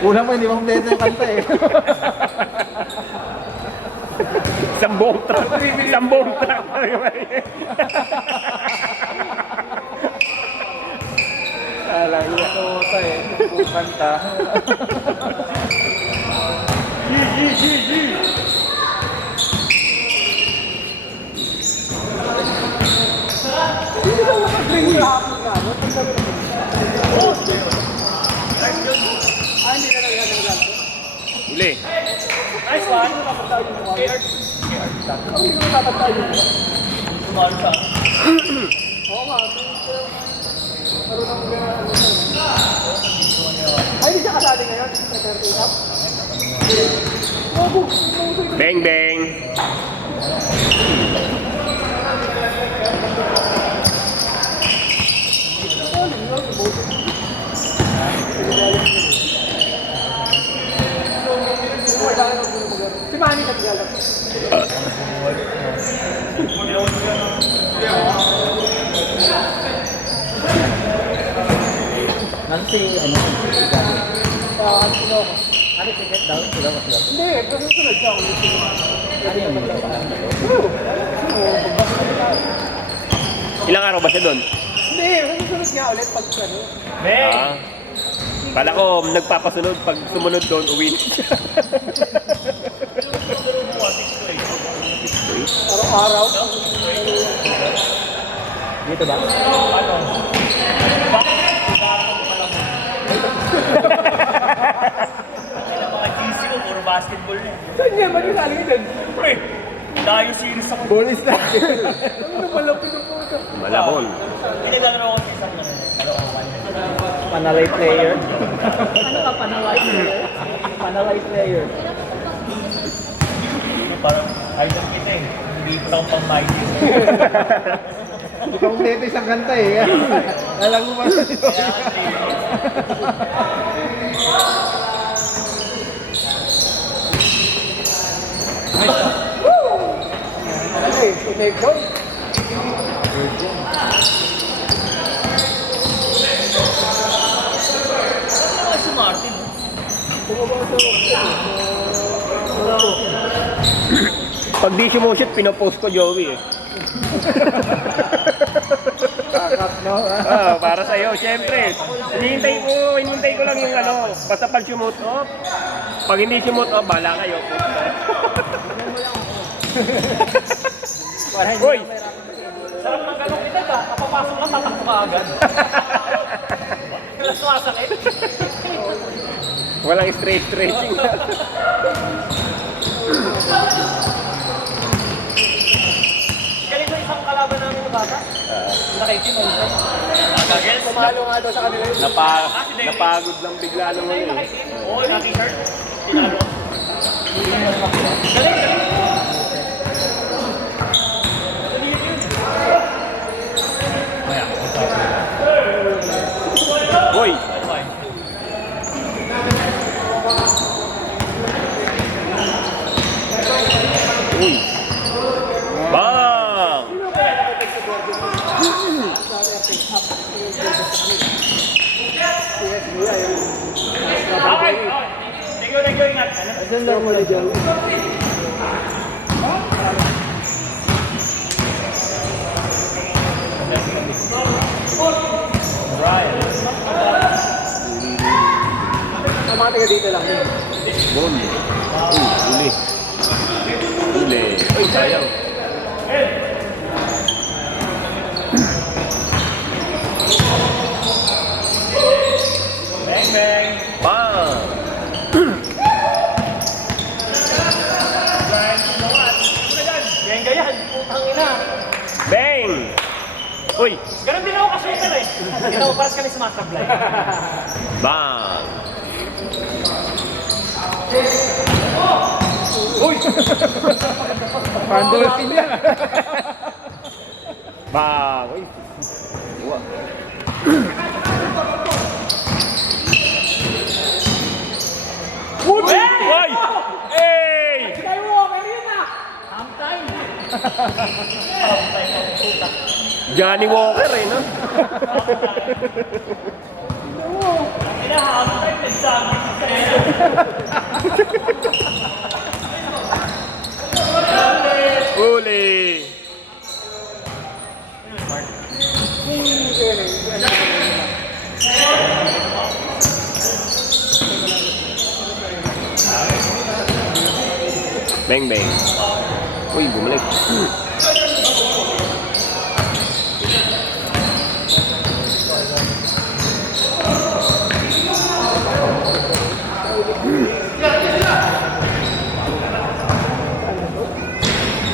Una mo, hindi mo kompleto yung kanta eh. Isang buong truck. Isang buong truck. Alam niya ko eh. Kung kanta. Hindi ka makakling sa hapon ka. Hindi ka nagagagal. Uli. Nice one. Hindi ko natatay yun. Sumali sa Oo nga. Ay, hindi siya kasali ngayon. Nag-30 up. Bang, bang. Si Manny naglalap. Nanti, ano? Ano ticket daw? Sila ba sila? Hindi, kasi sunod siya. Ano yung Ilang araw ba siya doon? Hindi, sunod nga ulit pag ano. Bang! Ah. Kala ko nagpapasunod pag sumunod doon, uwi na siya. Araw-araw. Dito ba? Ano? Kailan mga GC ko, puro basketball na. Saan nga? Ba't yung saling dyan? Pre, tayo series ako. Bonus na. Ano malapit ang puto? Malabon. Hindi naglalaro ako sa isang Panalay player. Ano ka panalay player? Panalay player. Parang idol kita eh. Hindi pa akong pang-mighty. Hindi pa kompleto isang kanta eh. Alam mo ba sa ito? Ano eh? Snake down? Ano si Martin? Pag di sumushit, pinopost ko Joey eh. Kakat, no? Para sa'yo, syempre. Hinihintay ko lang yung ano, basta pag sumut off. Pag hindi sumut off, bahala kayo. Uy! Sarap ng ganong edad ah. Kapapasok lang, tatakbo ka agad. Kailan sumasakit? Walang stretching. Ganito isang kalaban namin ng bata. Nakaitim mo isa. Nakagels? Tumalo nga daw sa kanila yun. Napagod lang bigla nung ano eh. Nakaitim? Oo, naki-shirt. Tinalo. Galing, galing. Uy! Uy! Bang! Okay, okay. Thank you, ingat. Asan lang mo na dyan? Brian. Mga taga dito lang. Bon! Uy! Uli! Uy, sayang! Bang, bang. Bang! Brian, sumawan. Ano dyan? Ganyan, putang ina. Bang! Uy! Ganun din ako kasukan eh. Ito, paras kami sumasablay. Bang! Uy! Pandolphin niya. Bang! Uy! Uwa. Uy! Uy! Hey! Skywalker yun ah! Half time. Johnny Walker eh, no? Ina, half time. Nagsabi ko sa'yo. Huli! Bang bang. Uy, bumalik.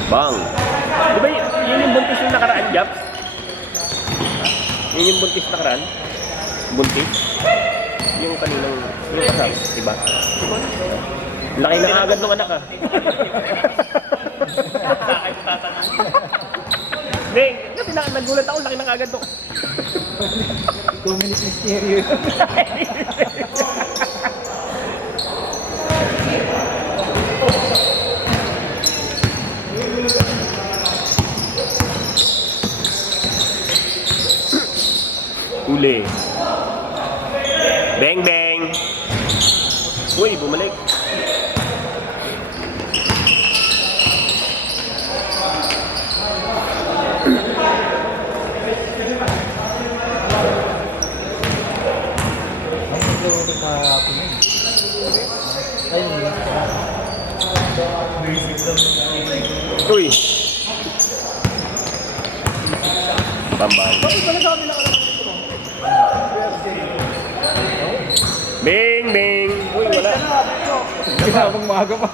Bang. Di ba yun yung buntis yung nakaraan, Japs? Yun yung buntis nakaraan? Buntis? Yung kaninang, yung kasama, diba? Laki na agad ng anak, ah. Hindi, kasi nagulat ako, laki na agad ng... 2 minutes mysterious. Huli. Bang bang. Uy, bumalik. Uy. Bambang. Bing bing. Uy, wala. Kinabang maaga pa.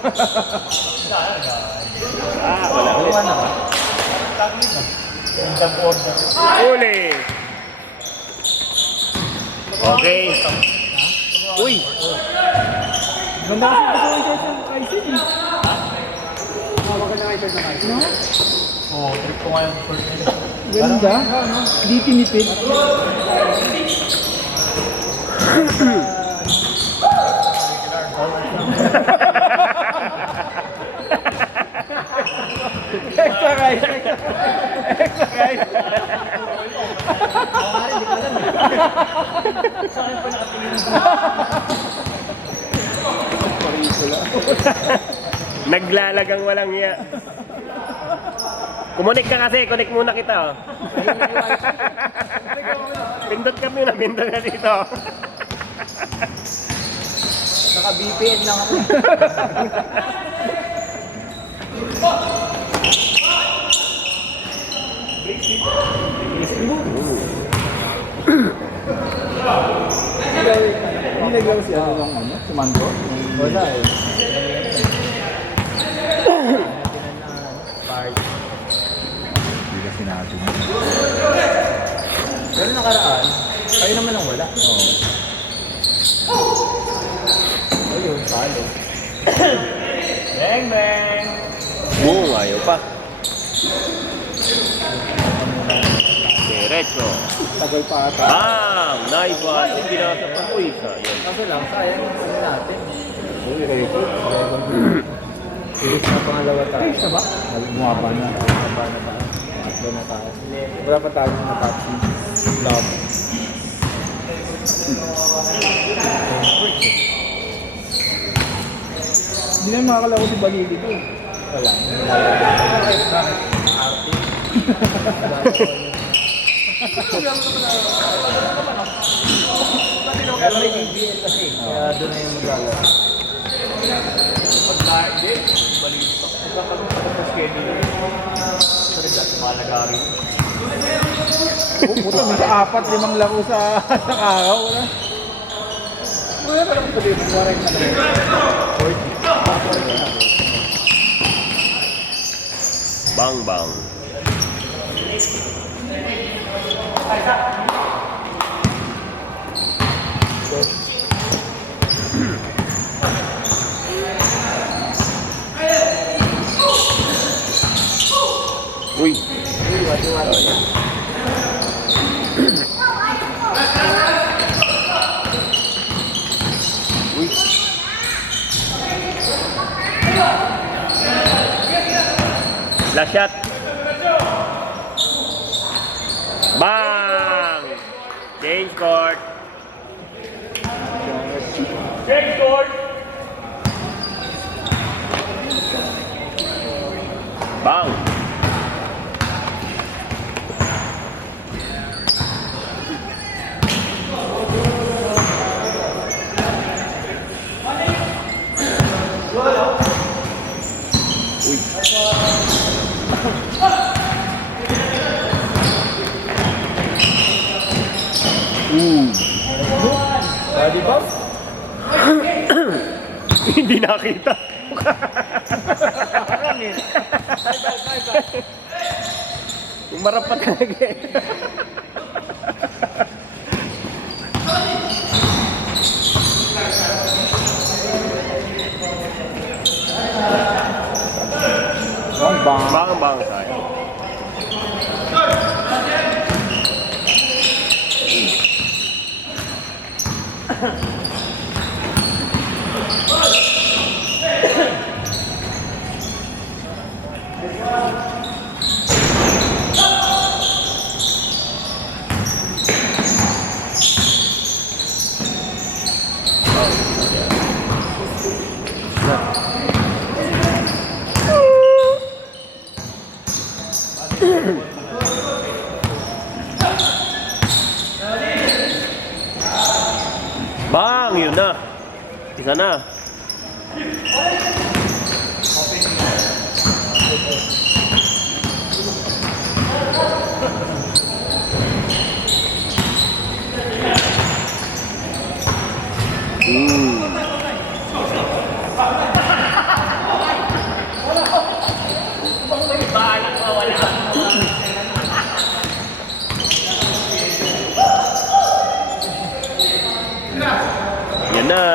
Wala ulit. Uli. Okay. Uy. Ganda kasi gusto ko i-short ng Kaisen eh. No? Oo, trip ko ngayon first nila. Ganda. Di tinipid. Extra guys. Extra guys. Naglalagang walang iya. Kumunik ka kasi, connect muna kita, oh. Pindot kami na, pindot na dito. Naka-BPN lang ako. Hindi naglaw si ano ng ano? Si Mando? Wala eh. Hindi kasi natin. Pero nakaraan, kayo naman ang wala. Ayun, talo. Bang bang! Boom, ayaw pa. Diretso. Tagal pa ata. Nice one. Hindi na sa papuy sa yan. Kaso lang, sayang yung ano natin. Uy, record. Ilis na pangalawa tayo. Ay, ba? Bumaba na. Baba na tayo. Tatlo na tayo. Wala pa tayo ng taxi. Love. Hindi na makakalaro si Balili ko. Wala. Pero may BBL kasi. Kaya doon na yung maglalaro. Pag hindi, balik pa. Pagkakaroon sa schedule. Sorry, dati malagari. Puta, may 4-5 laro sa araw. Wala ka lang sabihin. Warang na lang. Bang bang. Uy. Uy. Last shot. Bang! Change court. Change court. Bang! Body bump? Hindi nakita. Umarapat talaga eh. Bang bang. Bang tayo. Bang! Yun na. Isa na. Yan na.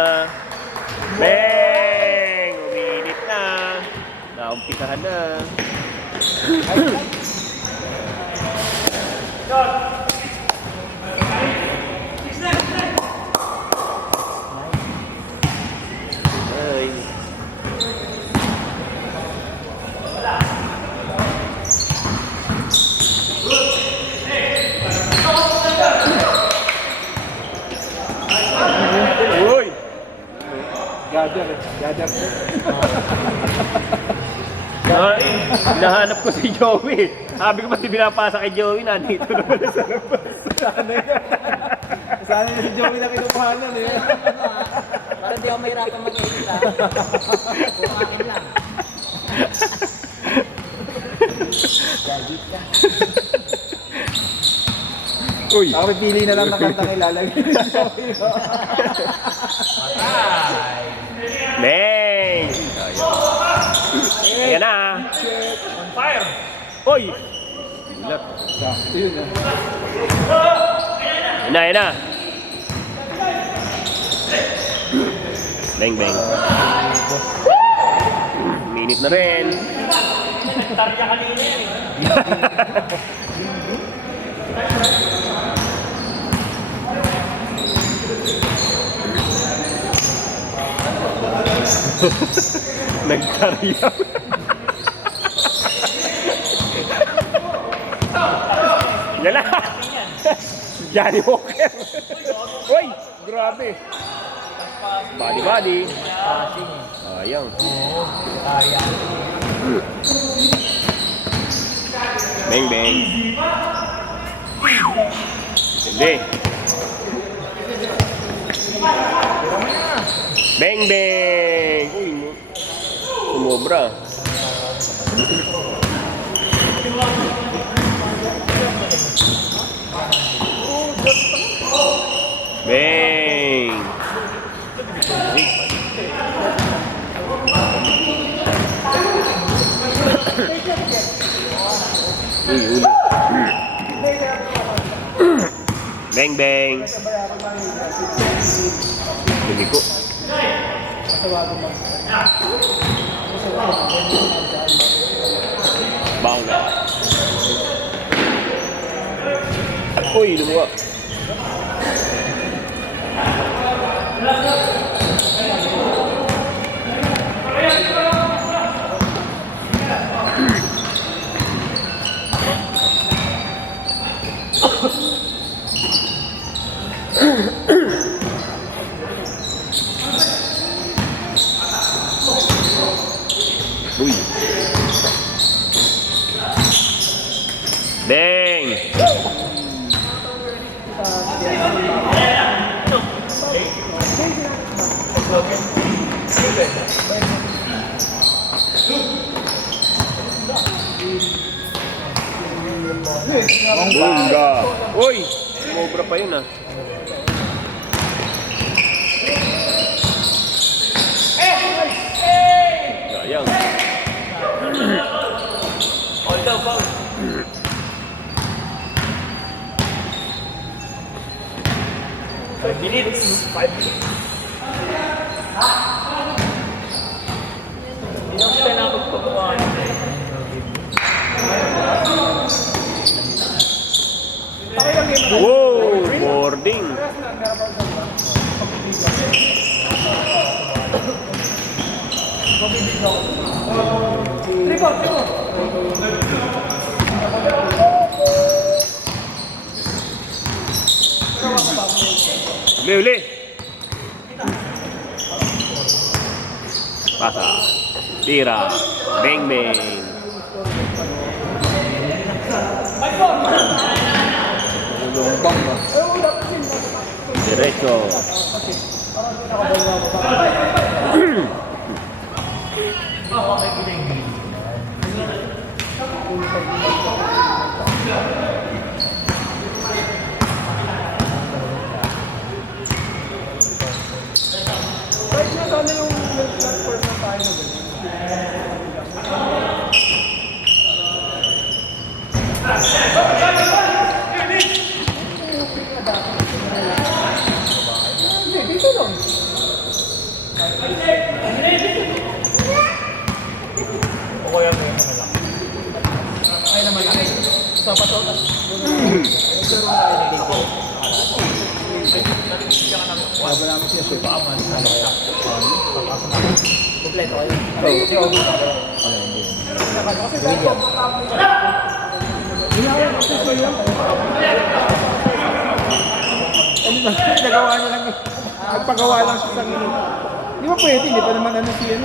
Bang! Uminit na. Naumpisahan na. Ay. Uy! Gather. Gather. Nahanap ko si Joey. Sabi ko pati binapasa kay Joey, nandito naman sa labas. Sana yan. Sana yung si Joey na kinukuhanan eh. Para hindi ako mahirapan mag-edit ha. Kung akin lang. Uy! Ako pipili na lang ng kantang ilalagay ni Joey. Bang! Ayan na. On fire! Uy! Ilat. Sakto yun ah. Ayan na. Bang, bang. Minute na rin. Tarya kanina yan eh. Nagkariyaw. Yan na. Johnny Walker. Uy! Grabe. Body. Passing eh. Sayang. Oo. Kaya. Bang, bang. Hindi. Bang, bang. Uy, sumobra. Bang. Uy, ulo. Bang, bang. Lumiko. Bang na. Uy, lumuwa. Uy. Bongga. Uy! Sumobra pa yun ah. Sayang. All down, foul. 5 minutes. 5 minutes. Hindi ako sila nakapagpagawa. Wow! Boarding. Uli. Pasa. Tira. Bang bang. Lumbang ba? Diretso. Kahit na sana yung platform na tayo na gano'n. Hindi, dito lang. O kaya may mga lang. Ay naman lang. Sa patotas. Wala naman siya siya. Paaman. Kompleto kayo. Kasi ako. Ginawa ko sa lang. Ano ba? Nagawa niya lang. Nagpagawa lang siya sa ngayon. Di ba pwede? Hindi pa naman ano siya.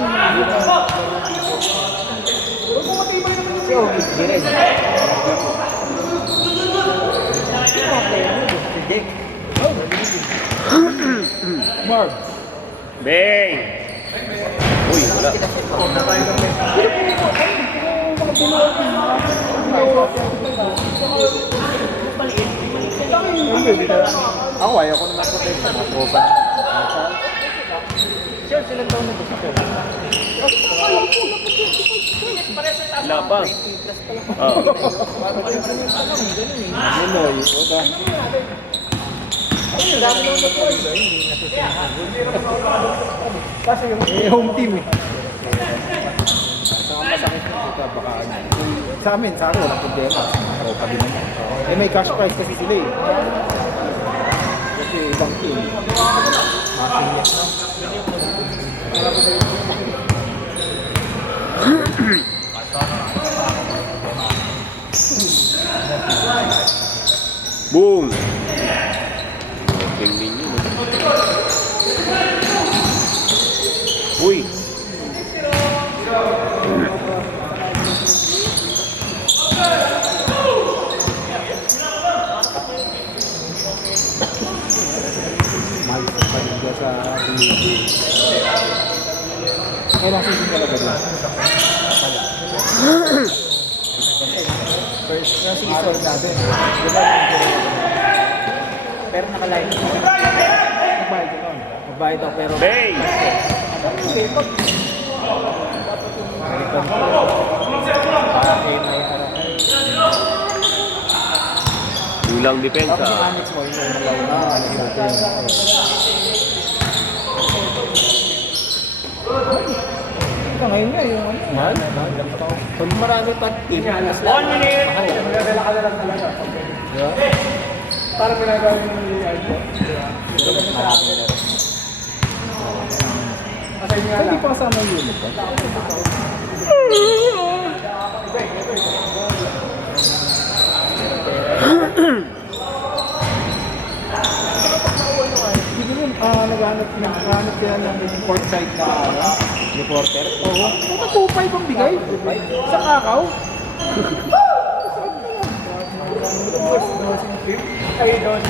Si Ogi, di rin. Si Jake. Marv. Bang! Uy, wala. Ako ayaw ko naman protection. Ako pa. Sure, silang taon na gusto ko. Wala pa. Oo. Minoy. Oda. Kasi yung home team eh. Saka masakit na ito baka ano. Sa amin, sa akin walang problema. Tropa din naman. Eh may cash prize kasi sila eh. Kasi ibang team. Masin yan. Boom! Boarding din yun. Uy! Mahal sa paniga sa PUB. Kailang season talaga din. First na season natin. Pero nakaline. Magbayad ko nun. Magbayad ako pero... Bang! American ko. Para kay may harap. Kulang depensa. Tapos yung annex mo, yung malaw na. Ito ngayon nga yung ano. Mahal. Pag marami pa team. 1 minute! Magdadala ka na lang talaga. Diba? Parang ginagawa yung ano. Hindi pa kasama yung unit. Hindi ko naghanap kaya ng port side na ano, reporter. Oo. Ito 2.5 ang bigay. Sa kakaw. Ay, doon.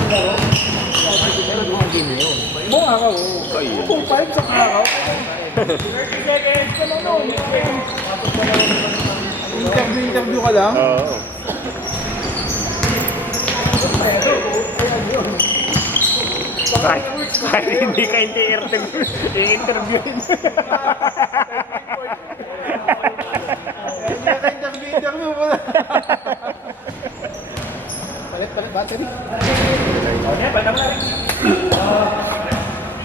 Pero mga game na yun. Buong araw, oo. Ay. 2.5 sa araw. 30 seconds ka lang nun. Interview ka lang. Oo. Kahit hindi ka i-interviewin.